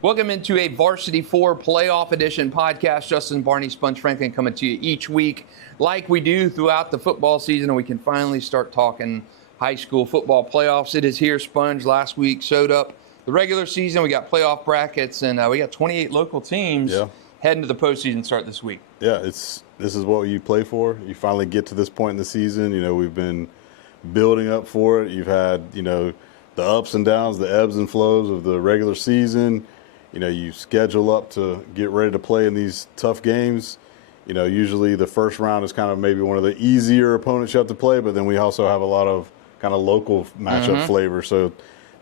Welcome into a Varsity 4 Playoff Edition podcast. Justin, Barney, Sponge Franklin coming to you each week like we do throughout the football season, and we can finally start talking high school football playoffs. It is here. Sponge last week showed up the regular season. We got playoff brackets, and we got 28 local teams heading to the postseason start this week. Yeah, this is what you play for. You finally get to this point in the season. You know, we've been building up for it. You've had, the ups and downs, the ebbs and flows of the regular season. You schedule up to get ready to play in these tough games. Usually the first round is kind of maybe one of the easier opponents you have to play, but then we also have a lot of kind of local matchup flavor. So,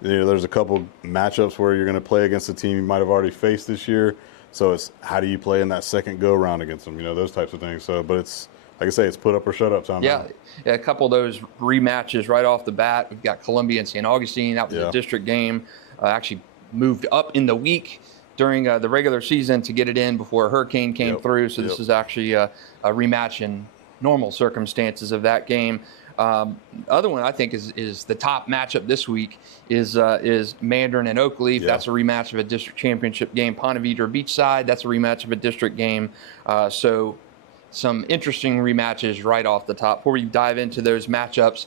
there's a couple matchups where you're going to play against a team you might have already faced this year. So it's how do you play in that second go round against them, those types of things. So, but it's, like I say, it's put up or shut up time. Yeah, a couple of those rematches right off the bat. We've got Columbia and St. Augustine. That was a district game. Actually moved up in the week during the regular season to get it in before a hurricane came through. So this is actually a rematch in normal circumstances of that game. Other one I think is the top matchup this week is Mandarin and Oakleaf. That's a rematch of a district championship game. Ponte Vedra Beachside, that's a rematch of a district game. So some interesting rematches right off the top. Before we dive into those matchups,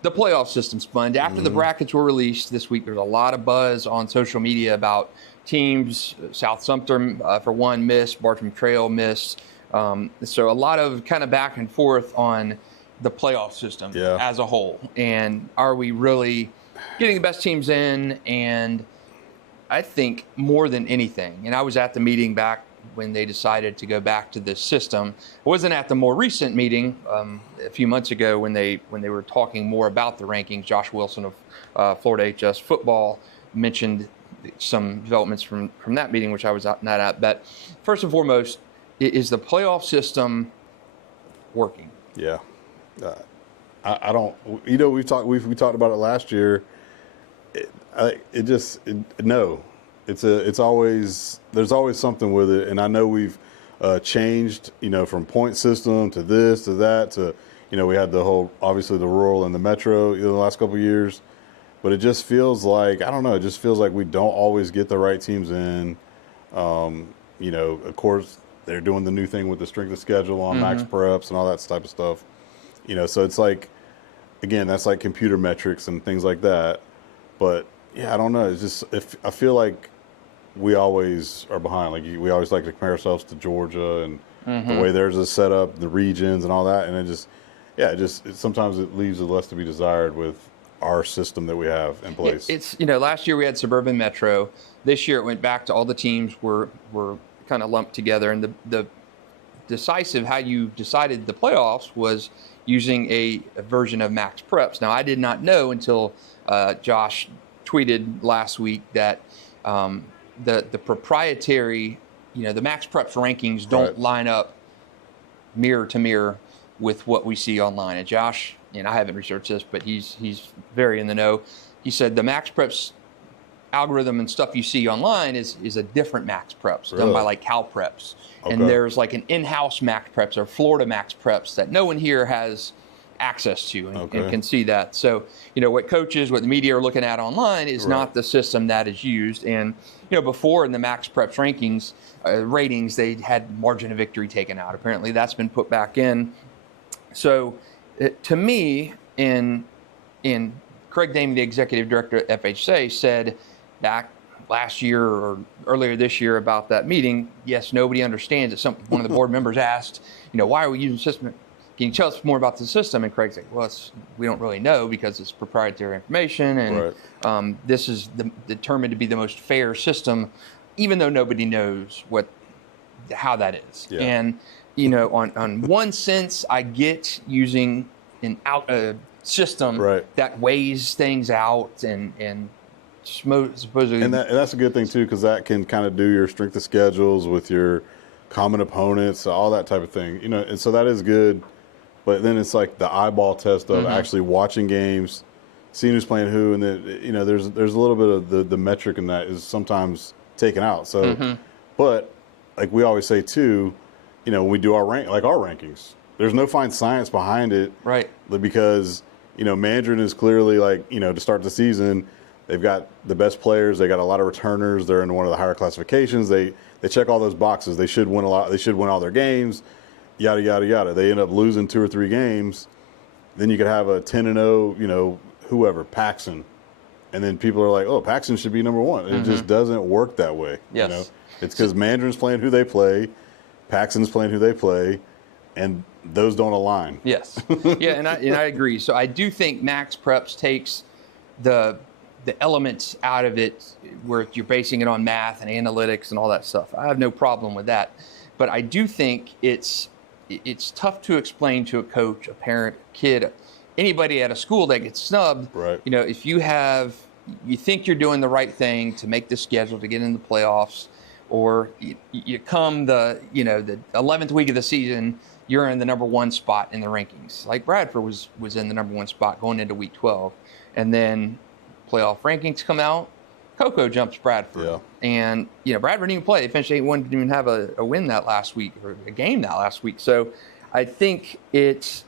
the playoff system, Sponge. After the brackets were released this week, there's a lot of buzz on social media about teams. South Sumter, for one, missed. Bartram Trail missed. So a lot of kind of back and forth on the playoff system as a whole. And are we really getting the best teams in? And I think more than anything, and I was at the meeting back when they decided to go back to this system. I wasn't at the more recent meeting a few months ago when they were talking more about the rankings. Josh Wilson of Florida HS football mentioned some developments from that meeting, which I was not at. But first and foremost, is the playoff system working? Yeah. I don't. We talked about it last year. No. It's always, there's always something with it, and I know we've changed, from point system to this to that to, we had the whole, obviously the rural and the metro, the last couple of years, but it just feels like, I don't know, it just feels like we don't always get the right teams in. Of course they're doing the new thing with the strength of schedule on MaxPreps and all that type of stuff, so it's like, again, that's like computer metrics and things like that, but yeah, I don't know. It's just, I feel like we always are behind. Like we always like to compare ourselves to Georgia and the way theirs is set up, the regions and all that. And sometimes it leaves a less to be desired with our system that we have in place. It's last year we had suburban metro. This year it went back to all the teams were kind of lumped together. And the decisive how you decided the playoffs was using a version of MaxPreps. Now I did not know until Josh tweeted last week that the proprietary, the MaxPreps rankings don't line up mirror to mirror with what we see online. And Josh, and I haven't researched this, but he's very in the know. He said the MaxPreps algorithm and stuff you see online is a different MaxPreps done by like CalPreps. Okay. And there's like an in-house MaxPreps or Florida MaxPreps that no one here has access to and can see that. So, what coaches, what the media are looking at online is not the system that is used. And, before in the MaxPreps rankings, ratings, they had margin of victory taken out. Apparently that's been put back in. So to me, in Craig Damon, the executive director at FHSAA, said back last year or earlier this year about that meeting, yes, nobody understands it. One of the board members asked, why are we using system? Can you tell us more about the system? And Craig said, well, we don't really know because it's proprietary information, and this is determined to be the most fair system, even though nobody knows how that is. Yeah. And, on one sense, I get using a system that weighs things out and supposedly. And that's a good thing, too, because that can kind of do your strength of schedules with your common opponents, all that type of thing. And so that is good. But then it's like the eyeball test of actually watching games, seeing who's playing who, and then there's a little bit of the metric in that is sometimes taken out. So, but like we always say too, when we do our rankings, there's no fine science behind it, right? Because Mandarin is clearly like to start the season, They've got the best players. They got a lot of returners. They're in one of the higher classifications. They check all those boxes. They should win a lot. They should win all their games. Yada yada yada. They end up losing 2 or 3 games. Then you could have a 10-0, whoever, Paxson, and then people are like, oh, Paxson should be number 1. It just doesn't work that way. Yes. It's because Mandarin's playing who they play, Paxson's playing who they play, and those don't align. Yes. Yeah, and I agree. So I do think MaxPreps takes the elements out of it where you're basing it on math and analytics and all that stuff. I have no problem with that. But I do think it's tough to explain to a coach, a parent, a kid, anybody at a school that gets snubbed. Right. If you think you're doing the right thing to make the schedule to get in the playoffs, or you come the 11th week of the season, you're in the number 1 spot in the rankings. Like Bradford was in the number 1 spot going into week 12. And then playoff rankings come out, Coco jumps Bradford. Yeah. And, Bradford didn't even play. They finished 8-1, didn't even have a win that last week, or a game that last week. So I think it's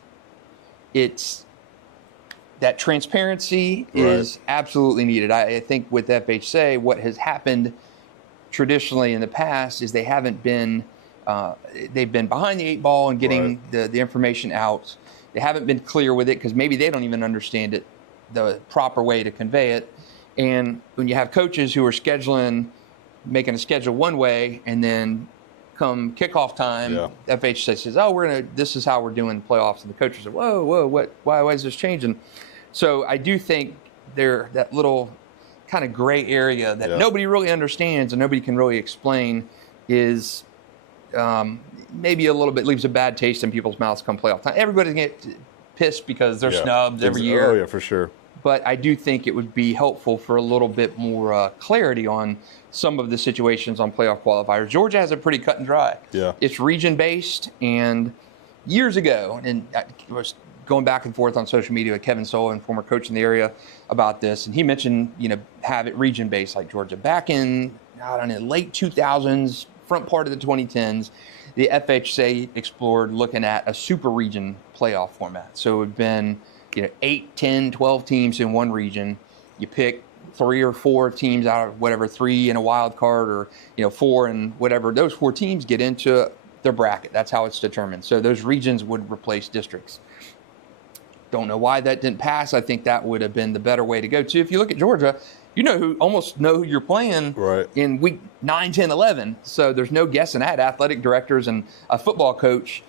that transparency is absolutely needed. I think with FHSAA, what has happened traditionally in the past is they haven't been, they've been behind the 8 ball and getting the information out. They haven't been clear with it because maybe they don't even understand it, the proper way to convey it. And when you have coaches who are making a schedule one way, and then come kickoff time, FHSAA says, "Oh, this is how we're doing the playoffs," and the coaches say, "Whoa, why is this changing?" So I do think that little kind of gray area that nobody really understands and nobody can really explain is maybe a little bit leaves a bad taste in people's mouths come playoff time. Everybody's going to get pissed because they're snubbed every year. Oh, yeah, for sure. But I do think it would be helpful for a little bit more clarity on some of the situations on playoff qualifiers. Georgia has it pretty cut and dry. Yeah. It's region-based, and years ago, and I was going back and forth on social media with Kevin Sullivan, former coach in the area, about this, and he mentioned, have it region-based like Georgia. Back in, late 2000s, front part of the 2010s, the FHSAA explored looking at a super region playoff format. So it would have been 8, 10, 12 teams in one region. You pick 3 or 4 teams out of whatever, 3 in a wild card, or 4 and whatever. Those 4 teams get into their bracket. That's how it's determined. So those regions would replace districts. Don't know why that didn't pass. I think that would have been the better way to go too. If you look at Georgia, almost know who you're playing in week 9, 10, 11. So there's no guessing. I had athletic directors and a football coach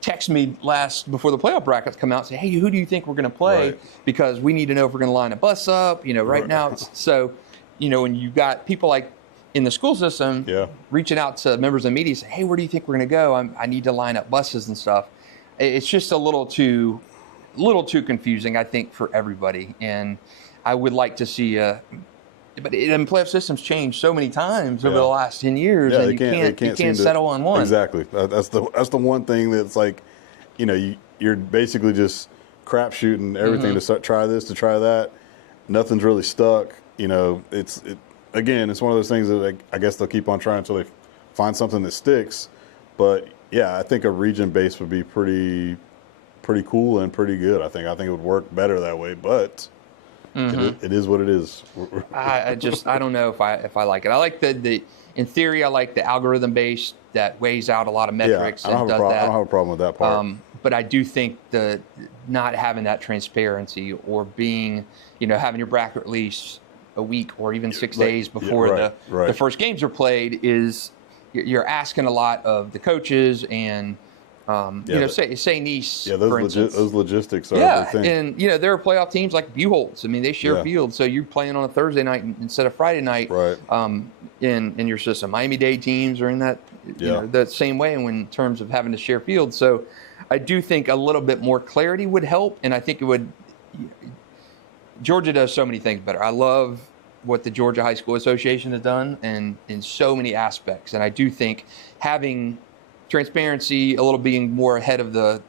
text me before the playoff brackets come out and say, "Hey, who do you think we're going to play? Because we need to know if we're going to line a bus up." Right now. So, when you've got people like in the school system reaching out to members of the media, say, "Hey, where do you think we're going to go? I need to line up buses and stuff." It's just a little too confusing, I think, for everybody. And I would like to see but playoff systems changed so many times over the last 10 years, and you can't settle on one. Exactly. That's the one thing that's like, you're basically just crapshooting everything to try this, to try that. Nothing's really stuck. It's one of those things that I guess they'll keep on trying until they find something that sticks. But yeah, I think a region base would be pretty cool and pretty good. I think it would work better that way, but. It is what it is. I don't know if I like it. I like in theory, I like the algorithm based that weighs out a lot of metrics and does that. I don't have a problem with that part. But I do think the not having that transparency, or being, having your bracket release a week or even 6 days before the first games are played, is you're asking a lot of the coaches and. Say Nice, for instance. Those logistics are a big thing. And there are playoff teams like Buchholz. I mean, they share field, so you're playing on a Thursday night instead of Friday night. In your system, Miami-Dade teams are in that the same way in terms of having to share field. So I do think a little bit more clarity would help, and I think it would. Georgia does so many things better. I love what the Georgia High School Association has done, and in so many aspects. And I do think having transparency, a little being more ahead of the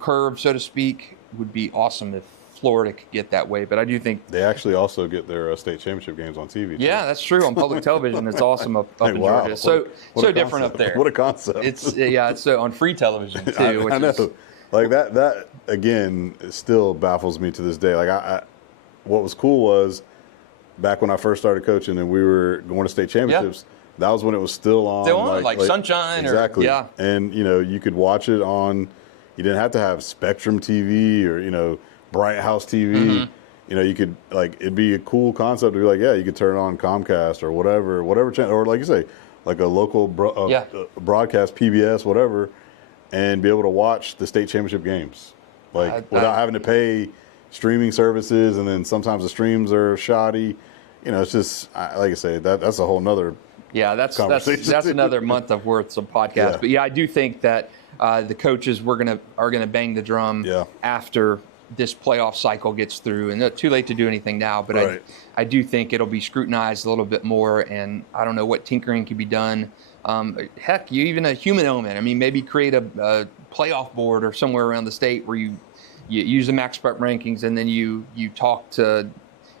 curve, so to speak, would be awesome if Florida could get that way. But I do think they actually also get their state championship games on TV. Yeah, that's true. On public television, it's awesome up in Georgia. So different up there. What a concept! It's so on free television too. I know. Like that again, it still baffles me to this day. Like what was cool was back when I first started coaching and we were going to state championships, that was when it was still on. Still on, like Sunshine. Exactly. Or, yeah. And, you could watch it on, you didn't have to have Spectrum TV or, Bright House TV. Mm-hmm. You could, it'd be a cool concept to be like, yeah, you could turn it on Comcast or whatever channel, or like you say, like a local broadcast, PBS, whatever, and be able to watch the state championship games, without having to pay streaming services, and then sometimes the streams are shoddy. It's just like I say, that's a whole nother. Yeah, that's another month of worth of podcasts. Yeah. But yeah, I do think that the coaches are gonna bang the drum after this playoff cycle gets through, and too late to do anything now. But right. I do think it'll be scrutinized a little bit more, and I don't know what tinkering can be done. Heck, even a human element. I mean, maybe create a playoff board or somewhere around the state where you use the MaxPrep rankings, and then you talk to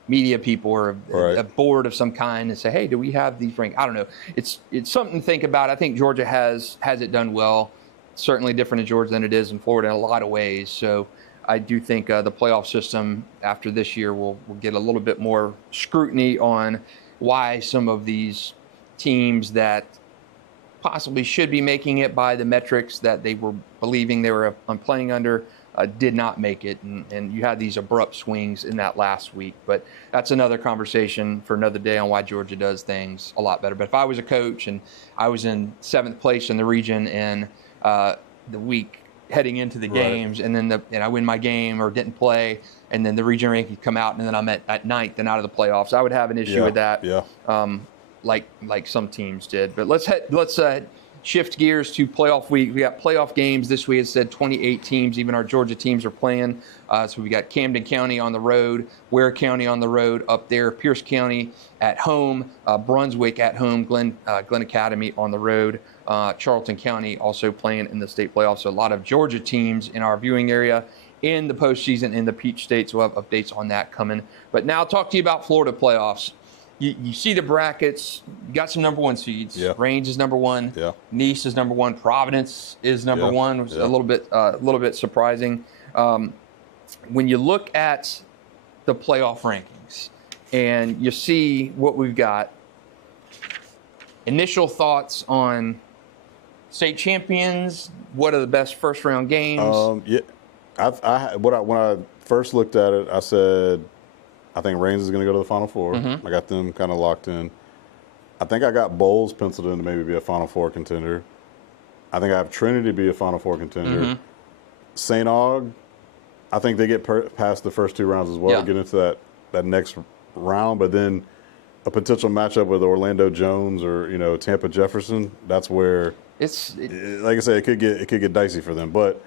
media people or a board of some kind and say, hey, do we have these rankings? I don't know. It's something to think about. I think Georgia has it done well. Certainly different in Georgia than it is in Florida in a lot of ways. So I do think the playoff system after this year will get a little bit more scrutiny on why some of these teams that possibly should be making it by the metrics that they were believing they were playing under did not make it, and you had these abrupt swings in that last week. But that's another conversation for another day on why Georgia does things a lot better. But if I was a coach and I was in 7th place in the region and the week heading into the games, and then I win my game or didn't play, and then the region rankings come out, and then I'm at 9th and out of the playoffs, I would have an issue with that. Yeah. Like some teams did. But let's shift gears to playoff week. We got playoff games this week. It said 28 teams. Even our Georgia teams are playing. So we got Camden County on the road, Ware County on the road up there, Pierce County at home, Brunswick at home, Glen Academy on the road, Charlton County also playing in the state playoffs. So a lot of Georgia teams in our viewing area in the postseason in the Peach State. So we'll have updates on that coming. But now I'll talk to you about Florida playoffs. You see the brackets. You got some number 1 seeds. Yeah. Range is number 1. Yeah. Nice is number 1. Providence is number 1. Which is a little bit surprising. When you look at the playoff rankings and you see what we've got, initial thoughts on state champions. What are the best first round games? When I first looked at it, I said, I think Reigns is going to go to the Final Four. Mm-hmm. I got them kind of locked in. I think I got Bowles penciled in to maybe be a Final Four contender. I think I have Trinity be a Final Four contender. Mm-hmm. St. Aug, I think they get past the first 2 rounds as well to get into that next round. But then a potential matchup with Orlando Jones or Tampa Jefferson, that's where like I said, it could get dicey for them. But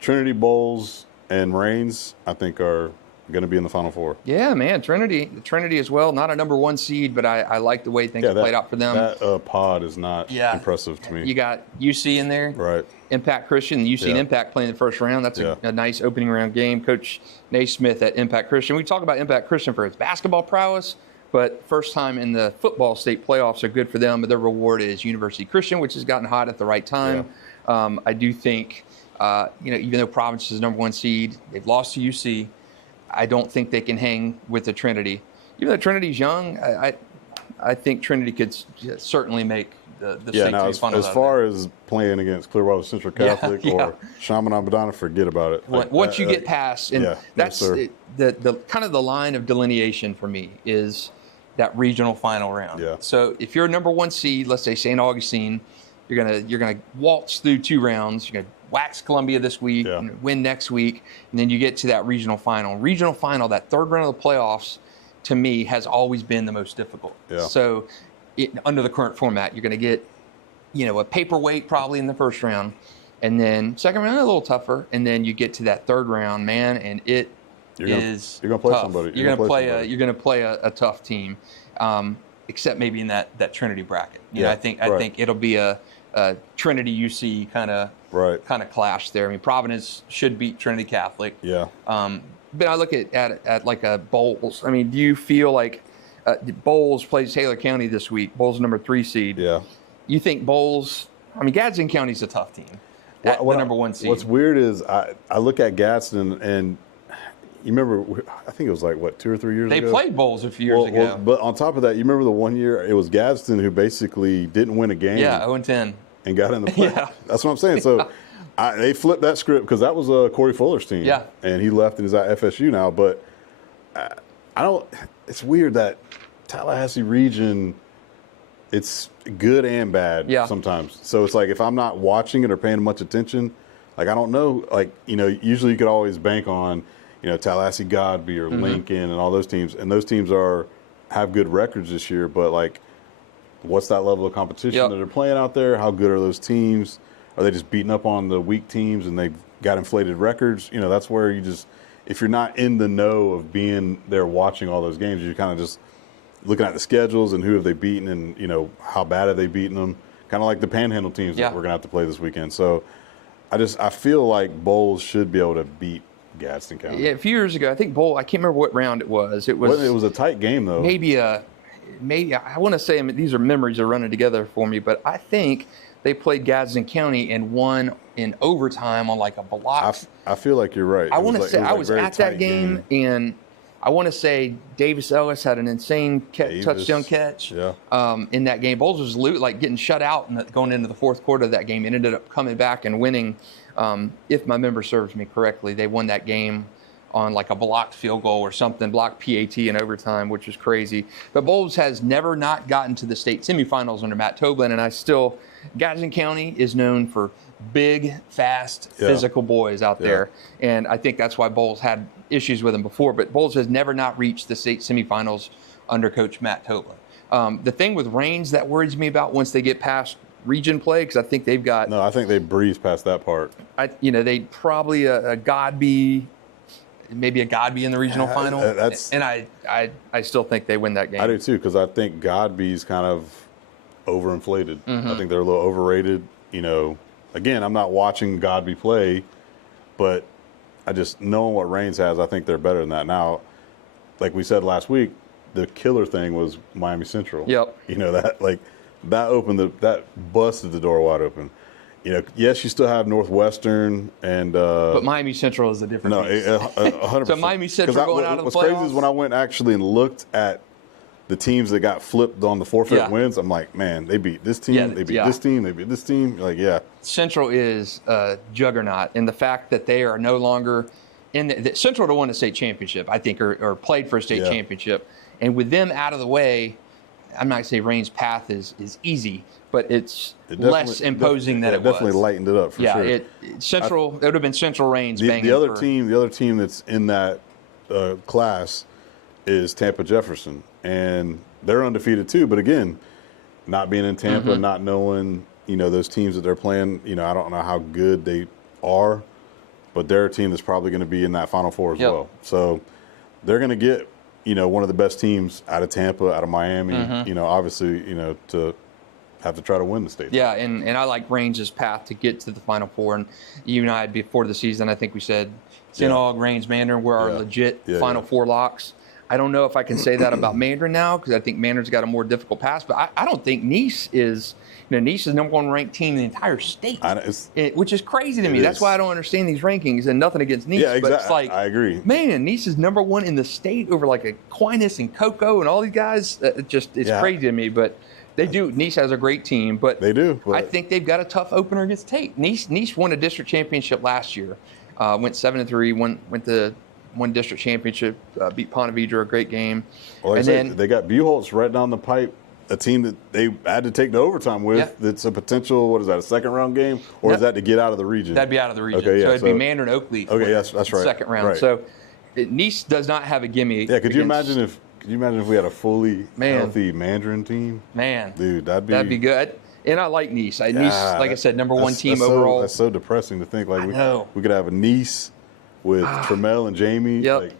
Trinity, Bowles, and Reigns, I think are going to be in the Final Four. Yeah, man, Trinity as well. Not a number 1 seed, but I like the way things played out for them. That pod is not impressive to me. You got UC in there, right? Impact Christian. UC and Impact playing the first round. That's a nice opening round game. Coach Naismith at Impact Christian. We talk about Impact Christian for its basketball prowess, but first time in the football state playoffs are good for them. But their reward is University Christian, which has gotten hot at the right time. Yeah. I do think, even though Providence is number 1 seed, they've lost to UC. I don't think they can hang with the Trinity. Even though Trinity's young, I think Trinity could certainly make the state semifinals. As far as playing against Clearwater Central Catholic or Chaminade Madonna, forget about it. Once you get past, and that's the kind of the line of delineation for me is that regional final round. Yeah. So if you're a number 1 seed, let's say St. Augustine, you're gonna waltz through 2 rounds. You're gonna wax Columbia this week, and win next week, and then you get to that regional final. Regional final, that 3rd round of the playoffs, to me, has always been the most difficult. Yeah. So under the current format, you're going to get, a paperweight probably in the first round, and then second round a little tougher, and then you get to that 3rd round, man, and you're going to play tough. somebody. You're going to play a tough team, except maybe in that Trinity bracket. I think it'll be a Trinity UC kind of clash there. I mean, Providence should beat Trinity Catholic. Yeah. But I look at like a Bowles. I mean, do you feel like Bowles plays Taylor County this week? Bowles number 3 seed. Yeah. You think Bowles? I mean, Gadsden County's a tough team. The number 1 seed. What's weird is I look at Gadsden and you remember, I think it was like, what, 2 or 3 years They ago? played Bowles a few years ago. But on top of that, you remember the one year it was Gadsden who basically didn't win a game. Yeah, 0-10. And got in the play. Yeah. That's what I'm saying. So they flipped that script because that was Corey Fuller's team. Yeah. And he left and is at FSU now. But I don't. It's weird that Tallahassee region, it's good and bad sometimes. So it's like if I'm not watching it or paying much attention, like I don't know. Like, usually you could always bank on, Tallahassee Godby or Lincoln and all those teams. And those teams have good records this year. But like, what's that level of competition that they're playing out there? How good are those teams? Are they just beating up on the weak teams and they've got inflated records? That's where you just, if you're not in the know of being there watching all those games, you're kind of just looking at the schedules and who have they beaten and, how bad have they beaten them? Kind of like the Panhandle teams that we're going to have to play this weekend. So I feel like Bowles should be able to beat Gadsden County. Yeah, a few years ago, I think Bowles, I can't remember what round it was. It was a tight game, though. Maybe I want to say, these are memories are running together for me, but I think they played Gadsden County and won in overtime on like a block. I feel like you're right. I want to say I was at that game, and I want to say Davis Ellis had an insane touchdown catch in that game. Bowles was like getting shut out and going into the fourth quarter of that game, and ended up coming back and winning. If my memory serves me correctly, they won that game on like a blocked field goal or something, blocked PAT in overtime, which is crazy. But Bowles has never not gotten to the state semifinals under Matt Toblin, and Gadsden County is known for big, fast, physical boys out there. And I think that's why Bowles had issues with him before, but Bowles has never not reached the state semifinals under Coach Matt Toblin. The thing with Rains that worries me about once they get past region play, because I think they've got... No, I think they breezed past that part. They probably a Godby... Maybe a Godby in the regional final, and I still think they win that game. I do too, because I think Godby's kind of overinflated. I think they're a little overrated. Again, I'm not watching Godby play, but I just knowing what Rains has, I think they're better than that. Now, like we said last week, the killer thing was Miami Central. Yep. That busted the door wide open. Yes, you still have Northwestern and. But Miami Central is a different. No, 100%. So Miami Central going out of the playoffs. What's crazy is when I went actually and looked at the teams that got flipped on the forfeit wins, I'm like, man, they beat this team, they beat this team, they beat this team. Central is a juggernaut, and the fact that they are no longer in the Central to won a state championship, I think, or played for a state championship, and with them out of the way, I'm not going to say Rain's path is easy, but it's less imposing than it was. Definitely lightened it up for sure. It would have been Central Rain's banging. The other team that's in that class is Tampa Jefferson, and they're undefeated too. But again, not being in Tampa, not knowing those teams that they're playing, I don't know how good they are, but they're a team that's probably going to be in that Final Four as well. So they're going to get one of the best teams out of Tampa, out of Miami. Obviously, to have to try to win the state. Yeah, and I like Rains' path to get to the Final Four. And you and I, before the season, I think we said Senog, Rains, Mandarin were our legit Final Four locks. I don't know if I can say that about Mandarin now, because I think Mandarin's got a more difficult path. But I don't think Nice is, Nice is the number one ranked team in the entire state, which is crazy to me. That's why I don't understand these rankings, and nothing against Nice. Yeah, exactly. But it's like, I agree. Man, Nice is number one in the state over like Aquinas and Coco and all these guys. It's crazy to me, but they do. Nice has a great team, but they do. I think they've got a tough opener against Tate. Nice won a district championship last year. Went 7-3. Went to one district championship. Beat Ponte Vedra, a great game. Well, and then they got Buchholz right down the pipe. A team that they had to take the overtime with. That's a potential. What is that? A second round game, or is that to get out of the region? That'd be out of the region. Okay, so it'd be Mandarin Oakley. Okay, that's right. Second round. Right. So Nice does not have a gimme. Yeah. Could you imagine if we had a fully healthy Mandarin team? Man, dude, that'd be good. And I like Nice. Nice, like I said, number one team overall. That's so depressing to think. Like we could have a Nice with Trammell and Jamie. Yep.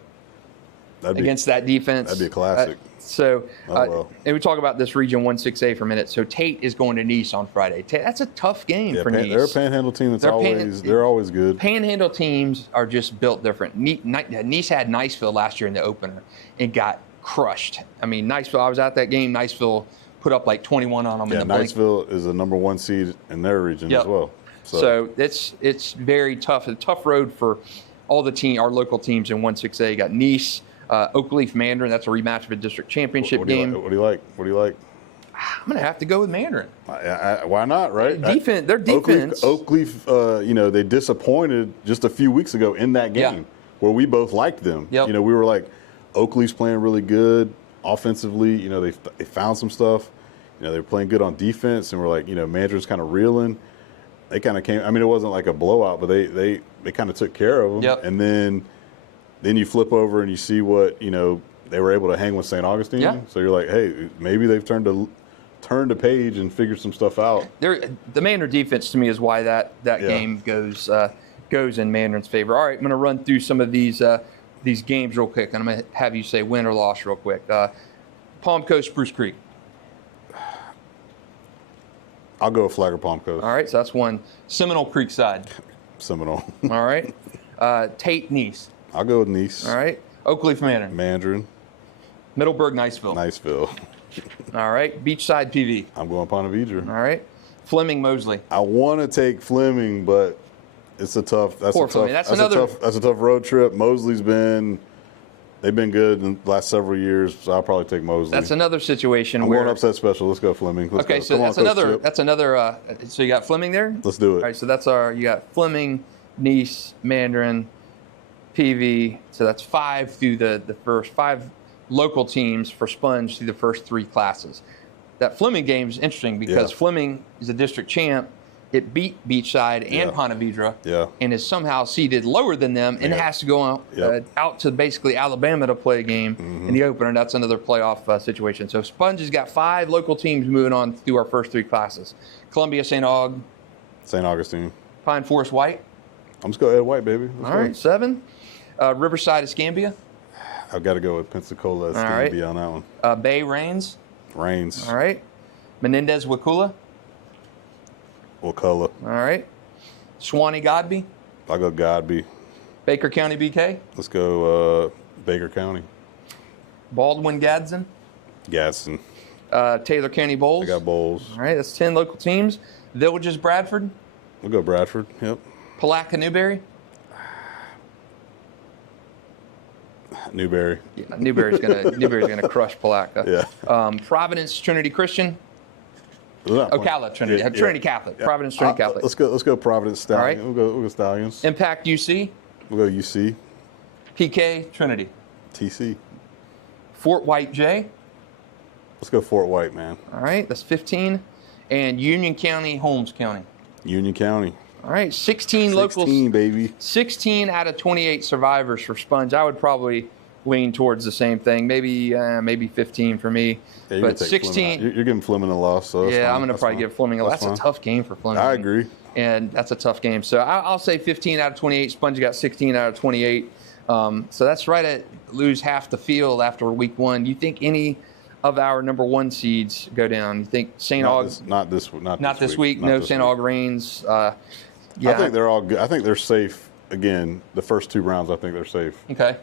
Against that defense. That'd be a classic. And we talk about this Region 1-6A for a minute. So Tate is going to Nice on Friday. That's a tough game for Nice. They're a Panhandle team they're always good. Panhandle teams are just built different. Nice had Niceville last year in the opener and got crushed. I mean, Niceville, I was at that game. Niceville put up like 21 on them in the blink. Niceville is the number one seed in their region as well. So it's very tough. A tough road for all our local teams in 1-6A. You got Nice, Oakleaf, Mandarin. That's a rematch of a district championship game. What do you like? I'm going to have to go with Mandarin. Why not, right? Their defense. Oakleaf, they disappointed just a few weeks ago in that game where we both liked them. Yep. We were like, Oakleaf's playing really good offensively. They found some stuff. They were playing good on defense, and we're like, Mandarin's kind of reeling. They kind of came. I mean, it wasn't like a blowout, but they kind of took care of them. Yep. And then you flip over and you see what they were able to hang with St. Augustine. Yeah. So you're like, hey, maybe they've turned the page and figured some stuff out. The Mandarin defense to me is why that game goes in Mandarin's favor. All right, I'm going to run through some of these games real quick, and I'm going to have you say win or loss real quick. Palm Coast, Spruce Creek. I'll go with Flagler Palm Coast. All right, so that's one. Seminole Creekside. Seminole. All right. Tate Nice. I'll go with Nice. All right. Oakleaf Mandarin. Mandarin. Middleburg Niceville. Niceville. All right. Beachside PV. I'm going Ponte Vedra. All right. Fleming Mosley. I want to take Fleming, but it's a tough. That's a tough road trip. They've been good in the last several years, so I'll probably take Mosley. That's another situation I'm where going upset special. Let's go Fleming. So that's another. So you got Fleming there. Let's do it. All right. So you got Fleming, Nice, Mandarin, PV. So that's 5 through the first 5 local teams for Sponge through the first 3 classes. That Fleming game is interesting because Fleming is a district champ. It beat Beachside and Ponte Vedra and is somehow seeded lower than them and has to go out to basically Alabama to play a game in the opener. That's another playoff situation. So Sponge has got 5 local teams moving on through our first 3 classes. Columbia, St. Augustine. Pine Forest, White. I'm just going Ed White, baby. All right, 7. Riverside, Escambia. I've got to go with Pensacola, Escambia on that one. Bay, Rains. Rains. All right. Menendez, Waukulla. Waukulla. All right. Suwannee, Godby. I'll go Godby. Baker County, BK. Let's go Baker County. Baldwin, Gadsden. Gadsden. Taylor County, Bowles. I got Bowles. All right, that's 10 local teams. Villages, Bradford. We'll go Bradford. Yep. Palatka, Newberry. Newberry. Yeah, Newberry's gonna crush Palatka. Yeah. Providence, Trinity Christian. Ocala, Trinity. Trinity Catholic. Yeah. Providence, Trinity Catholic. Let's go Providence Stallions. All right. We'll go Stallions. Impact, UC. We'll go UC. PK, Trinity. TC. Fort White, J. Let's go Fort White, man. All right, that's 15. And Union County, Holmes County. Union County. All right, 16 locals. 16, baby. 16 out of 28 survivors for Sponge. I would probably lean towards the same thing. Maybe 15 for me. Yeah, but 16. You're giving Fleming a loss, so that's fine. I'm going to probably give Fleming a loss. That's a tough game for Fleming. I agree. And that's a tough game. So I'll say 15 out of 28. Sponge got 16 out of 28. So that's right at lose half the field after week 1. You think any of our number 1 seeds go down? You think St. Aug? Not this week. No, St. Aug Reigns. I think they're all good. I think they're safe. Again, the first 2 rounds, I think they're safe. Okay.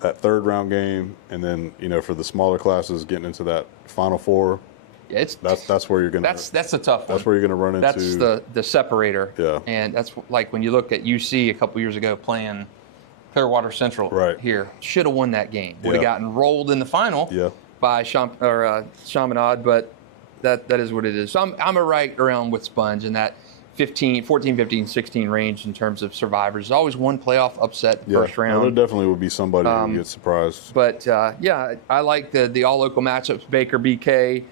That 3rd round game, and then for the smaller classes, getting into that Final 4. Yeah, that's where you're gonna. That's a tough one. That's where you're gonna run into. That's the separator. Yeah. And that's like when you look at UC a couple years ago playing Clearwater Central here. Should have won that game. Would have gotten rolled in the final by Chaminade, but that is what it is. So I'm right around with Sponge in that 14, 15, 16 range in terms of survivors. There's always one playoff upset in the first round. There definitely would be somebody who gets surprised. But I like the all local matchups: Baker, BK,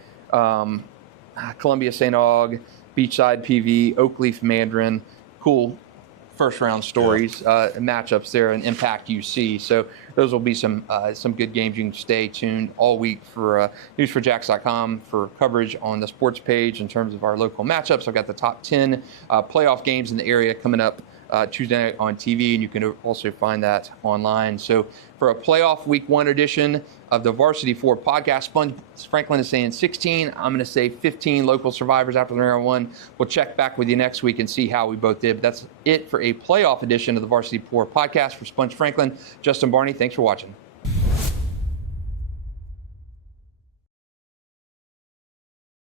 Columbia, St. Aug, Beachside, PV, Oakleaf, Mandarin. Cool first round stories, matchups there, and Impact UC. So those will be some good games. You can stay tuned all week for news4jacks.com for coverage on the sports page in terms of our local matchups. I've got the top 10 playoff games in the area coming up Tuesday night on TV, and you can also find that online. So for a playoff week 1 edition of the Varsity 4 podcast, Sponge Franklin is saying 16. I'm going to say 15 local survivors after the round 1. We'll check back with you next week and see how we both did. But that's it for a playoff edition of the Varsity 4 podcast. For Sponge Franklin, Justin Barney, thanks for watching.